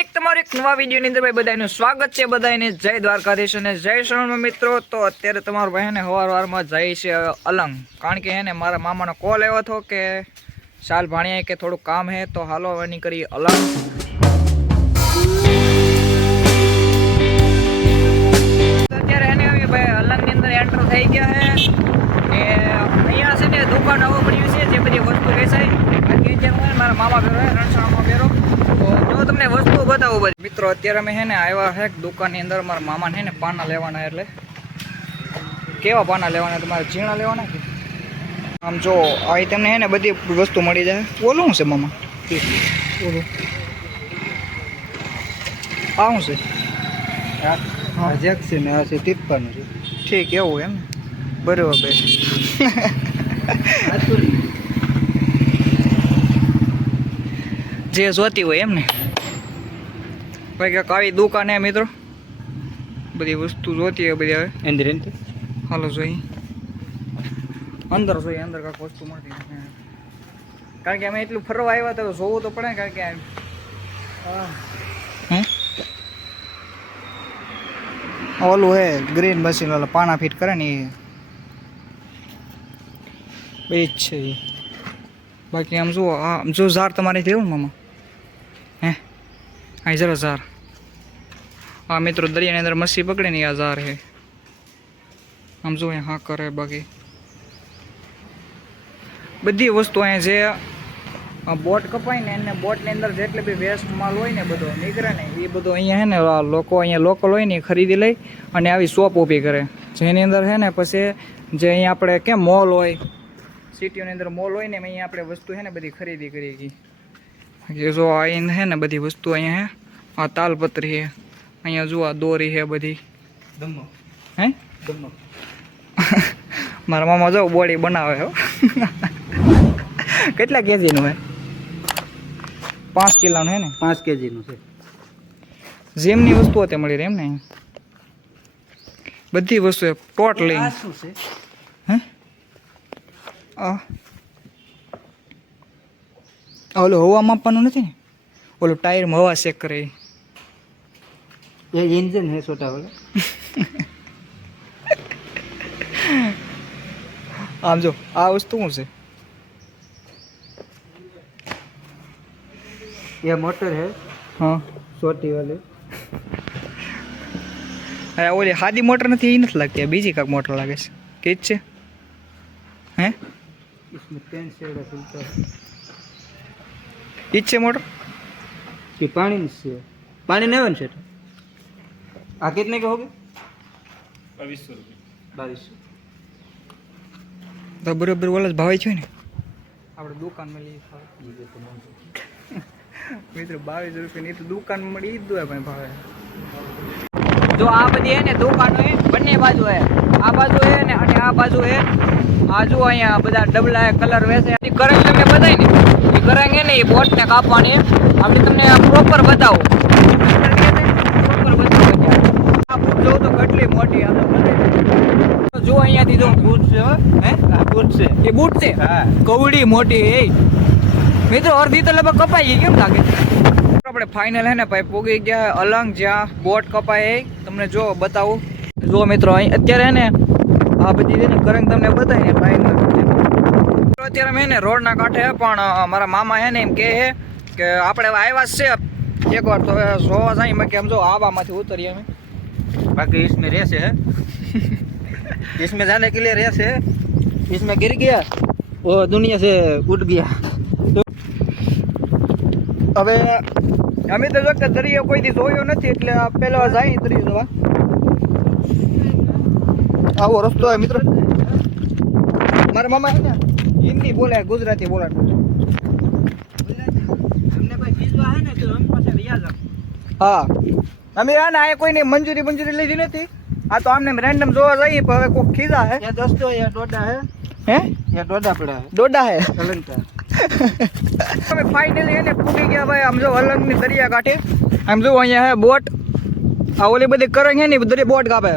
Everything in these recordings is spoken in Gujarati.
એક તમારો એક નવા વિડીયોની અંદર ભાઈ બધાનું સ્વાગત છે। બધાને જય દ્વારકાધીશ અને જય શ્રાવણ મિત્રો। તો અત્યારે તમારો ભાઈ ને હવારમાં જાય છે અલંગ, કારણ કે હે ને મારા મામાનો કોલ આવ્યો હતો કે સાલ ભાણિયા કે થોડું કામ હે, તો હાલો એની કરી અલંગ। અત્યારે એને અમે ભાઈ અલંગની અંદર એન્ટર થઈ ગયા હે ને અહીંયા છે ને દુકાન આવો પડ્યું છે જે બધી વસ્તુ વેચાય, કારણ કે અત્યારે મારા મામા ભેરો હે રણછાણમાં ભેરો। તો જો તમને વસ્તુ બતાવું બધી મિત્રો, અત્યારે અમે હે ને આવ્યા હે દુકાનની અંદર મારા મામાને હે ને પાના લેવાના। એટલે કેવા પાના લેવાના? તમારે ઝીણા લેવાના કે આમ જો અહીં તમને હે ને બધી વસ્તુ મળી જાય। ઓલું છે મામા, ઓલું આ શું છે? હા જેક છે ને આ છે 53 છે। ઠીક એવું એમ બરાબર। જે જોતી હોય એમ ને ભાઈ કાંઈક આવી દુકાન હે મિત્રો, બધી વસ્તુ જોતી હોય બધી। હવે અંદર હાલો જોઈએ અંદર, જોઈએ અંદર કાંઈક વસ્તુ મળતી નથી, કારણ કે અમે એટલું ફરવા આવ્યા તો જોવું તો પડે, કારણ કે ઓલું હે ગ્રીન મશીન વાળા પાણા ફિટ કરે ને એ જ છે। બાકી આમ જુઓ, આમ જો ઝાર તમારે થયું ને મામા, હે આ જરા ઝાર, હા મિત્રો દરિયાની અંદર મચ્છી પકડે ને આ ઝાર હે। આમ જો હા કરે, બાકી બધી વસ્તુ અહીંયા જે બોટ કપાય ને એને બોટની અંદર જેટલી બી વેસ્ટ માલ હોય ને બધો નીકળે ને એ બધો અહીંયા હે ને લોકો અહીંયા લોકલ હોય ને એ ખરીદી લઈ અને આવી શોપ ઊભી કરે, જેની અંદર હે ને પછી જે અહીંયા આપણે કેમ મોલ હોય, સિટીઓની અંદર મોલ હોય ને અહીંયા આપણે વસ્તુ હે ને બધી ખરીદી કરી ગઈ। જો અહીં હે ને બધી વસ્તુ અહીંયા હે, આ તાલપત્રી હે, અહીંયા જો આ દોરી હે બધી, હે મારા મામા જો બોડી બનાવે હો। કેટલા કેજીનું હે? 5 કિલોનું હે ને? 5 કેજીનું છે। જીમની વસ્તુઓ તે મળી રહે એમ ને? બધી વસ્તુ પોટ લઈ શું છે? હે ઓલું હવા માપવાનું નથી ને, ઓલું ટાયરમાં હવા ચેક કરે ये इंजन है छोटा वाला। આમ જો આ વસ્તુ શું છે? ये मोटर है હા छोटी वाली। અરે ઓલી સાદી મોટર નથી, એ નથી લાગતી, બીજી કાંઈક મોટર લાગે છે કે જ છે? હે इसमें 10 सेड़ा चलता है। ઈ જ છે મોટર? ये पानी से पानी नहीं बन सेटा। आ कितने के हो गए? 2200 रुपये। 2200 તો બરોબર ઓલા જ ભાવે છે ને આપણે દુકાનમાં લઈએ મિત્રો। 22 રૂપિયાની તો દુકાનમાં મળી, ઈ જ દોય ભાઈ ભાવે। જો આ બધી હે ને દુકાનો હે, બંને બાજુ હે, આ બાજુ હે ને અને આ બાજુ હે। આ જો અહીંયા બધા ડબલા કલર વેચે, એ કરંગ તમને બતાય ને, એ કરંગ હે ને એ બોટને કાપવાની આપણે તમને પ્રોપર બતાવું, પ્રોપર બતાવું। આ ફૂટ જોઉં તો કેટલી મોટી આમ જો અહીંયાથી જો बूट से हो? હે हाँ बूट से। એ બૂટ છે हाँ કવડી મોટી એ મિત્રો, અડધી તો લગભગ કપાઈ ગઈ, કેમ લાગે? આપણે ફાઇનલ હે ને ભાઈ પોગી ગયા અલંગ, જ્યાં બોટ કપાય એ તમને જો બતાવું। જો મિત્રો અહીં અત્યારે હે ને આ બધી છે ને કરંગ તમને બતાવી ને ફાઇનલ અત્યારે મેં ને રોડના કાંઠે પણ મારા મામા હે ને એમ કહે છે કે આપણે આવ્યા જ છે એકવાર, તો જોવા જાય મેં કેમ જો આવામાંથી ઉતરીએ અમે। बाकी इसमें रेस है। इसमें जाने के लिए रेस है। इसमें गिर गया वो दुनिया से उठ गया। હવે અમે તો જો કે દરિયો કોઈ દી જોયો નથી, એટલે પેલા જાય દરિયો જોવા। આવો રસ્તો હોય મિત્રો। મારા મામા છે ને હિન્દી બોલે, ગુજરાતી બોલે। हमने कोई खींचवा है ना तो हम पास रिया जाओ। હા અમે આ ને આ કોઈની મંજૂરી લીધી નથી, આ તો આમને રેન્ડમ જોવા જઈએ, પણ હવે કોઈ ખીજા હે। ये दोस्तों ये डोडा है। હે ये डोडा पड़ा है ડોડા હે। कलन का। અમે ફાઇનલી એને પૂકી ગયા ભાઈ। આમ જો અલંગની દરિયા કાંઠે, આમ જો અહીંયા હે બોટ, આ ઓલી બધી કરંગ હે ને દરિયા બોટ કાપે।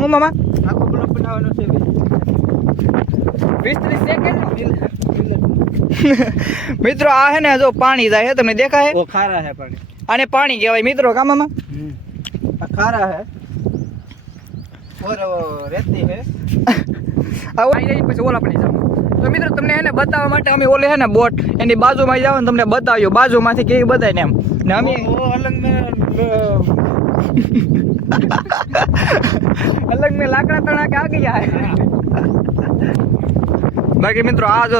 હું મામા आपको ब्लॉग बनाना है 20-30 સેકન્ડ મિત્રો। આ હે ને જો પાણી જાય છે, તમને દેખાય? वो खा रहा है पानी। આને પાણી કહેવાય મિત્રો કામામાં खारा है और रहती है પછી ઓલા પણ જાવ તો મિત્રો તમને એને બતાવવા માટે અમે ઓલે હે ને બોટ એની બાજુમાં જાવ ને તમને બતાવ્યો બાજુમાંથી કેવી બતાય ને એમ ને અમે अलग में लाकड़ा तड़ा के आ गया है बाकी મિત્રો આ જો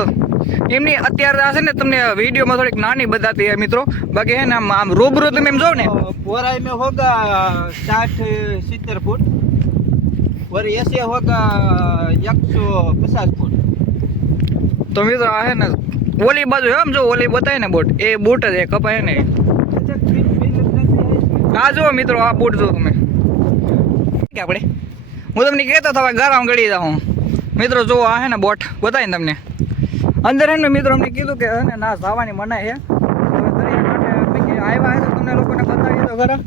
એમની અત્યારે આ છે ને તમને વિડીયોમાં થોડીક નાની બતાતી है મિત્રો बाकी है ना આમ રૂબરૂ તમે એમ જો ને पोराई में होगा 60-70 फुट और ऐसे होगा 150 फुट તો મિત્રો આ है ને ઓલી બાજુ એમ જો ઓલી બતાય ને બોટ એ બોટ જ કપાય ને આ જો મિત્રો આ બોટ જો તમે કે આપણે હું તમને કહેતો થવા ગારામાં ગળી જાઉં મિત્રો જો આ હે ને બોટ બતાય ને તમને અંદર હે ને મિત્રો અમને કીધું કે હે ને ના જવાની મનાય છે હવે દરિયા કાંઠે કે આવ્યા હે તો તમને લોકોને બતાવી દો ખરા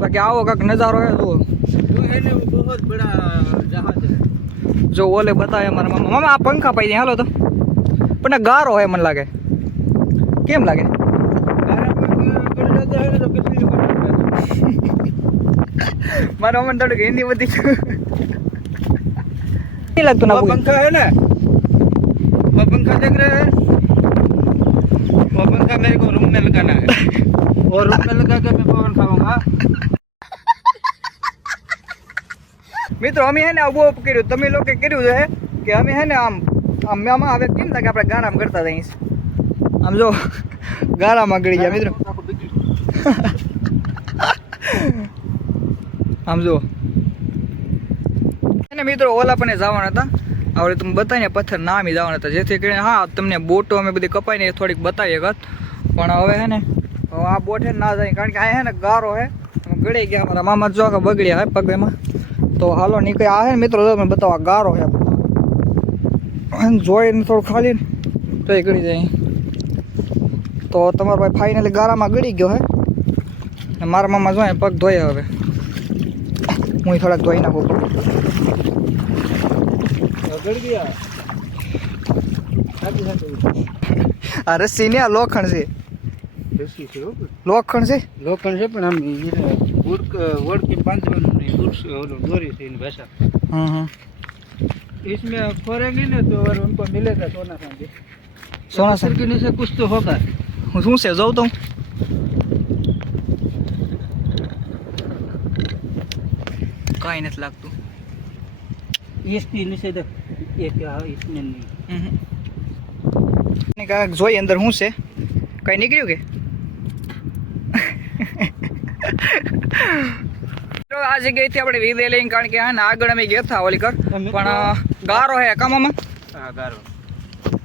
બાકી આવો કાંક નજારો હે જુઓ बहुत बड़ा जहाज है જો ઓલે બતાવે મારા મામા મામા આ પંખા પાઈ દે હાલો તો પણ ગારો હે મને લાગે કેમ લાગે મારા મમ્મી થોડુંક હિન્દી બધી नहीं लगता ना वो पंखा है ना वो पंखा देख रहे हैं वो पंखा मेरे को रूम में लगाना है और रूम में लगा के मैं पवन खाऊंगा મિત્રો અમે હે ને બહુ કર્યું તમે લોકો કર્યું છે કે અમે હે ને આમ આમાં હવે કેમ લાગે આપણે ગારામાં કરતા જઈએ આમ જો ગારામાં ગળી ગયા મિત્રો આમ જો અને મિત્રો ઓલા પણ જવાના હતા હવે તમે બતાવીને પથ્થર નામી જવાના હતા જેથી કરીને હા તમને બોટો અમે બધી કપાઈને થોડીક બતાવીએ ગત પણ હવે હે ને આ બોટ હે ના જાય કારણ કે આ હે ને ગારો હે ગળી ગયા અમારા મામા જો કે બગડ્યા હે પગમાં તો હાલો નીકળે આ હે ને મિત્રો મને બતાવો ગારો હે જોઈને થોડું ખાલી તો એ ગળી જાય તો તમારો ભાઈ ફાઇનલી ગારામાં ગળી ગયો હે ને મારા મામા જોઈએ પગ ધોઈએ હવે હું થોડાક ધોઈ નાખું गड़ गया આ રસ્સી ને આ લોખંડ છે रस्सी से हो લોખંડ છે लोखंड से पण हम वोड के बांधવાનું नहीं गुड्स दोरी से इन भाषा इसमें फोड़ेंगे ना तो और उनको मिलेगा सोना चांदी सोना सर के नीचे कुछ तो होगा હું શું છે જાઉં તો કાંઈ નથી લાગતું इसके नीचे देख ये क्या इसमें नहीं કાંઈક જોઈ અંદર શું છે કઈ નીકળ્યું કે તો આ જગ્યાએથી આપણે વિદાય લઈને કારણ કે હા ને આગળ અમે ગયા હતા ઓલી કર પણ ગારો હે કામામાં हाँ गारो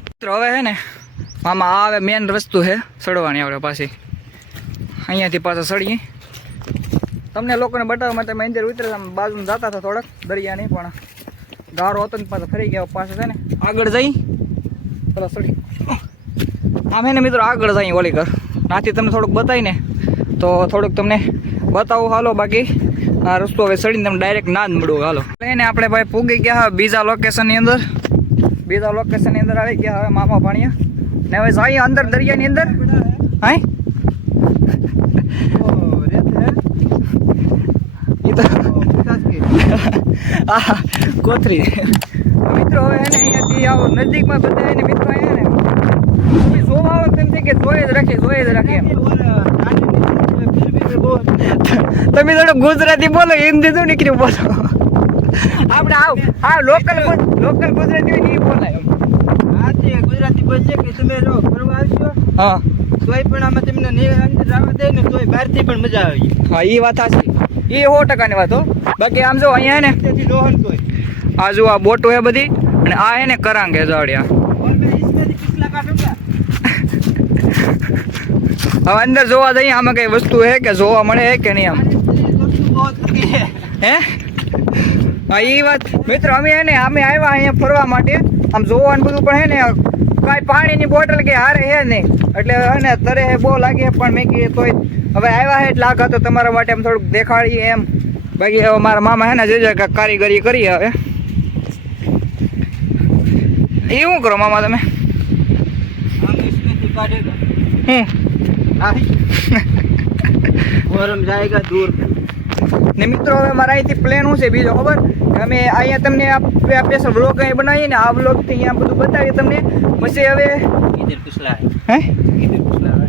મિત્રો હવે હે ને આમાં આવે મેન વસ્તુ છે સડવાની આપણે પાછી અહીંયાથી પાછા સડીએ તમને લોકોને બતાવવા માટે અમે અંદર ઉતરે બાજુમાં જતા હતા થોડાક દરિયાની પણ ગારો હતો ને પાછા ફરી ગયા પાછા છે ને આગળ જઈ પેલા સડી આમ હે ને મિત્રો આગળ જઈએ ઓલી ઘર નાથી તમને થોડુંક બતાવીને તો થોડુંક તમને બતાવું હાલો બાકી આ રસ્તો હવે સડીને તમને ડાયરેક્ટ ના જ મળવું હાલો એને આપણે ભાઈ પૂગી ગયા બીજા લોકેશનની અંદર આવી ગયા હવે મામા પાણીયા ને હવે જઈએ અંદર દરિયાની અંદર હા એ તો આ કોથરી મિત્રો હવે એને અહીંયાથી આવો નજદીકમાં બધા એને મિત્રો અહીંયા ને તમે જોવા આવો તેમ કે જોઈ જ રાખે એમ તમે થોડું ગુજરાતી બોલો હિન્દી તો નીકળ્યું બોલો આપણે આ લોકલ ગુજરાતી હોય ને એ બોલાય એમ ગુજરાતી બોલશે કે તમે જો ફરવા આવશો હા તોય પણ આમાં તમને અંદર આવવા દે ને તોય બહારથી પણ મજા આવી હા એ વાત સાચી એ 100%ની વાત હો બાકી આમ જો અહીંયા ને તેથી ડોહન તોય આ જો આ બોટો હે બધી અને આ હે ને કરાંગ હે જાડિયા और मैं इसमें भी पिछला काटूंगा હવે અંદર જોવા જઈએ આમાં કઈ વસ્તુ હે કે જોવા મળે હે કે નહીં આમ હે હા એ વાત મિત્રો અમે હે ને અમે આવ્યા અહીંયા ફરવા માટે આમ જોવાનું બધું પણ હે ને કાંઈ પાણીની બોટલ કે હારે હે નહીં એટલે હે ને તરે બહુ લાગે પણ મેં કીધું તોય હવે આવ્યા હે એટલે લાગે તો તમારા માટે એમ થોડુંક દેખાડીએ એમ બાકી હવે મારા મામા હે ને જે કારીગરી કરી હવે એ શું કરો મામા તમે हम इसमें से काटेगा और हम जाएगा दूर ને મિત્રો હવે મારા અહીંથી પ્લેન શું છે બીજો ખબર અમે અહીંયા તમને આ સ્પેશિયલ વ્લોગ અહીં બનાવીએ ને આ વ્લોગથી અહીંયા બધું બતાવીએ તમને પછી હવે इधर पिछला है હે इधर पिछला है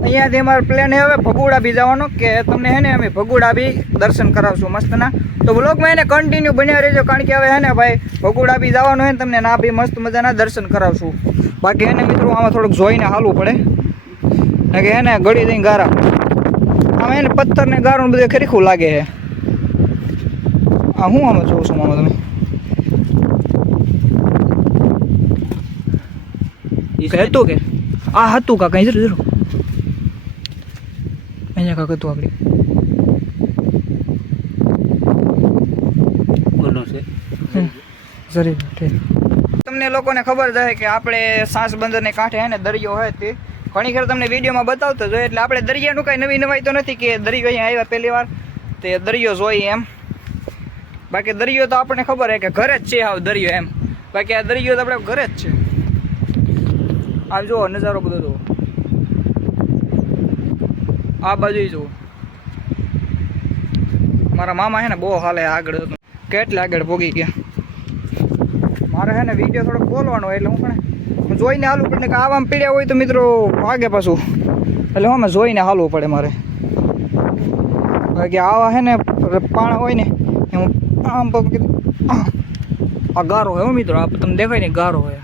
અહીંયાથી અમારો પ્લેન હવે ભગુડા બી જવાનો કે તમને હે ને અમે ભગુડા બી દર્શન કરાવશું મસ્તના તો વ્લોગમાં એને કન્ટિન્યુ બન્યા રહેજો કારણ કે હવે હે ને ભાઈ ભગુડા બી જવાનું હોય ને તમને ના બી મસ્ત મજાના દર્શન કરાવશું બાકી હે ને મિત્રો આમાં થોડુંક જોઈને હાલવું પડે કે હે ને ગળી દઈને ગારા આમાં એને પથ્થર ને ગારો ને બધું ખરીખું લાગે છે આ હું આમાં જોઉં છું આમાં તમે હતું કે આ હતું કા કઈ જરૂર અહીંયા કાંક હતું આગળ बोलो से જરૂર તમને લોકોને ખબર છે કે આપણે સાસ બંદરને કાંઠે હે ને દરિયો હોય તે ઘણી વાર તમને વિડીયોમાં બતાવતો જોઈએ એટલે આપણે દરિયાનું કાંઈ નવી નવાઈ તો નથી કે દરિયો અહીંયા આવ્યા પહેલી વાર તે દરિયો જોઈએ એમ બાકી દરિયો તો આપણને ખબર છે કે ઘરે જ છે હાવ દરિયો એમ બાકી આ દરિયો તો આપણે ઘરે જ છે આ જુઓ નજારો બધો જુઓ આ બાજુ જુઓ મારા મામા હે ને બહુ હાલે આગળ હતું કેટલા આગળ પોગી ગયા મારે હે ને વિડીયો થોડોક બોલવાનો હોય એટલે હું જોઈને હાલવું પડે કે આવામાં પીડ્યા હોય તો મિત્રો વાગે પાછું એટલે અમે જોઈને હાલવું પડે મારે કે આવા હે ને પાણા હોય ને હું આમ પગ આ ગારો હોય મિત્રો આ તમને દેખાય ને ગારો હોય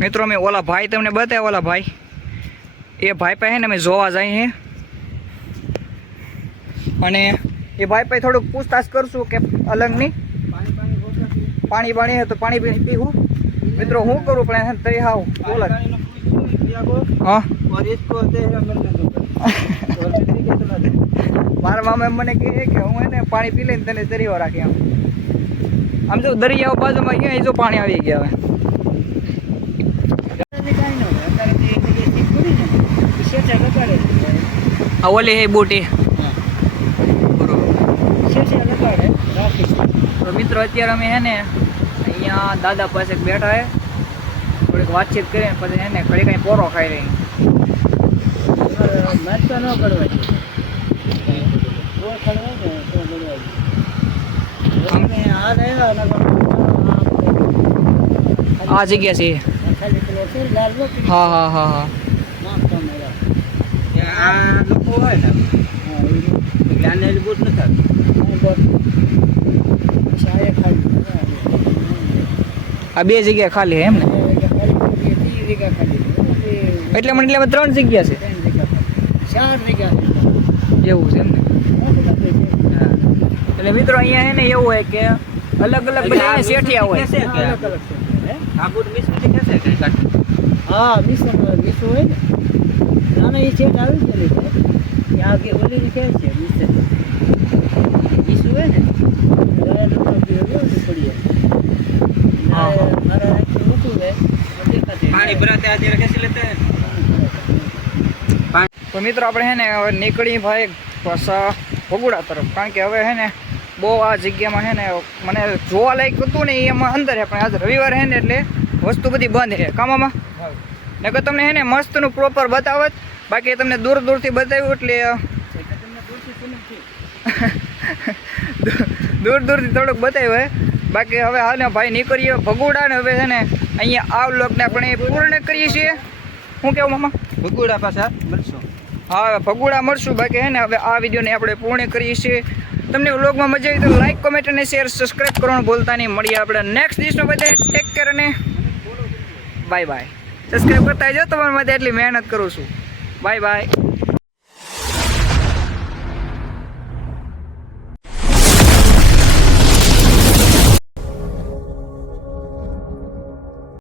મિત્રો મેં ઓલા ભાઈ તમને બતાવ્યા ઓલા ભાઈ એ ભાઈ પાસે ને અમે જોવા જઈએ હે અને એ ભાઈ પાસે થોડુંક પૂછતાછ કરશું કે અલગની પાણી પાણી હે તો પાણી પીણી પીવું મિત્રો હું કરું પણ તરી હાવ બોલ હા और इसको तेरा मिलने दो और बिजली के चला दे મારા મામા એમ મને કહે કે હું એને પાણી પી લઈને તને તરીઓ રાખી આમ જો દરિયા બાજુમાં અહીંયા જો પાણી આવી ગયા હવે આ ઓલી હે બોટી તો મિત્રો અત્યારે અમે હે ને અહીંયા દાદા પાસે બેઠા હે થોડીક વાતચીત કરીને પછી એને ઘડી કઈ પોરો ખાઈ રહી નાસ્તો ન કરવા આ જગ્યા છે હા હા હા હા આ લોકો હોય ને જ્ઞાન બુટ નથી આ બે જગ્યા ખાલી હે એમ ને એટલે મને એટલે 3 જગ્યા છે એવું છે એમ ને એટલે મિત્રો અહીંયા હે ને એવું હોય કે અલગ અલગ બધા શેઠિયા હોય આ બુટ મિસ નથી કેસે કઈ કાટ હા મિસ હોય ને ના ના એ ચેક આવી ગયેલી છે આગે ઓલી કે છે મિસ હોય ને पानी भराते आज कैसे लेते हैं તો મિત્રો આપણે હે ને હવે નીકળી ભાઈ પાછા ભગુડા તરફ કારણ કે હવે હે ને બહુ આ જગ્યામાં હે ને મને જોવા લાયક હતું ને એમાં અંદર હે પણ આજ રવિવાર હે ને એટલે વસ્તુ બધી બંધ છે કામમાં નકર તમને હે ને મસ્તનું પ્રોપર બતાવત બાકી તમને દૂર દૂરથી બતાવ્યું એટલે દૂર દૂરથી થોડુંક બતાવ્યું હે બાકી હવે હાલ ભાઈ નીકળીએ ભગુડા ને હવે છે ને અહીંયા આ વ્લોગને આપણે પૂર્ણ કરીએ છીએ શું કેવું મામા ભગુડા પાછા મળશો હા હવે ભગુડા મળશું બાકી હે ને હવે આ વિડીયોને આપણે પૂર્ણ કરીએ છીએ તમને વ્લોગમાં મજા આવી તો લાઈક કોમેન્ટ અને શેર સબસ્ક્રાઈબ કરવાનું ભૂલતા નહીં મળીએ આપણે નેક્સ્ટ દિવસનો બધે ટેક કેર અને બાય બાય સબસ્ક્રાઈબ કરતા આવજો તમારા માટે એટલી મહેનત કરું છું બાય બાય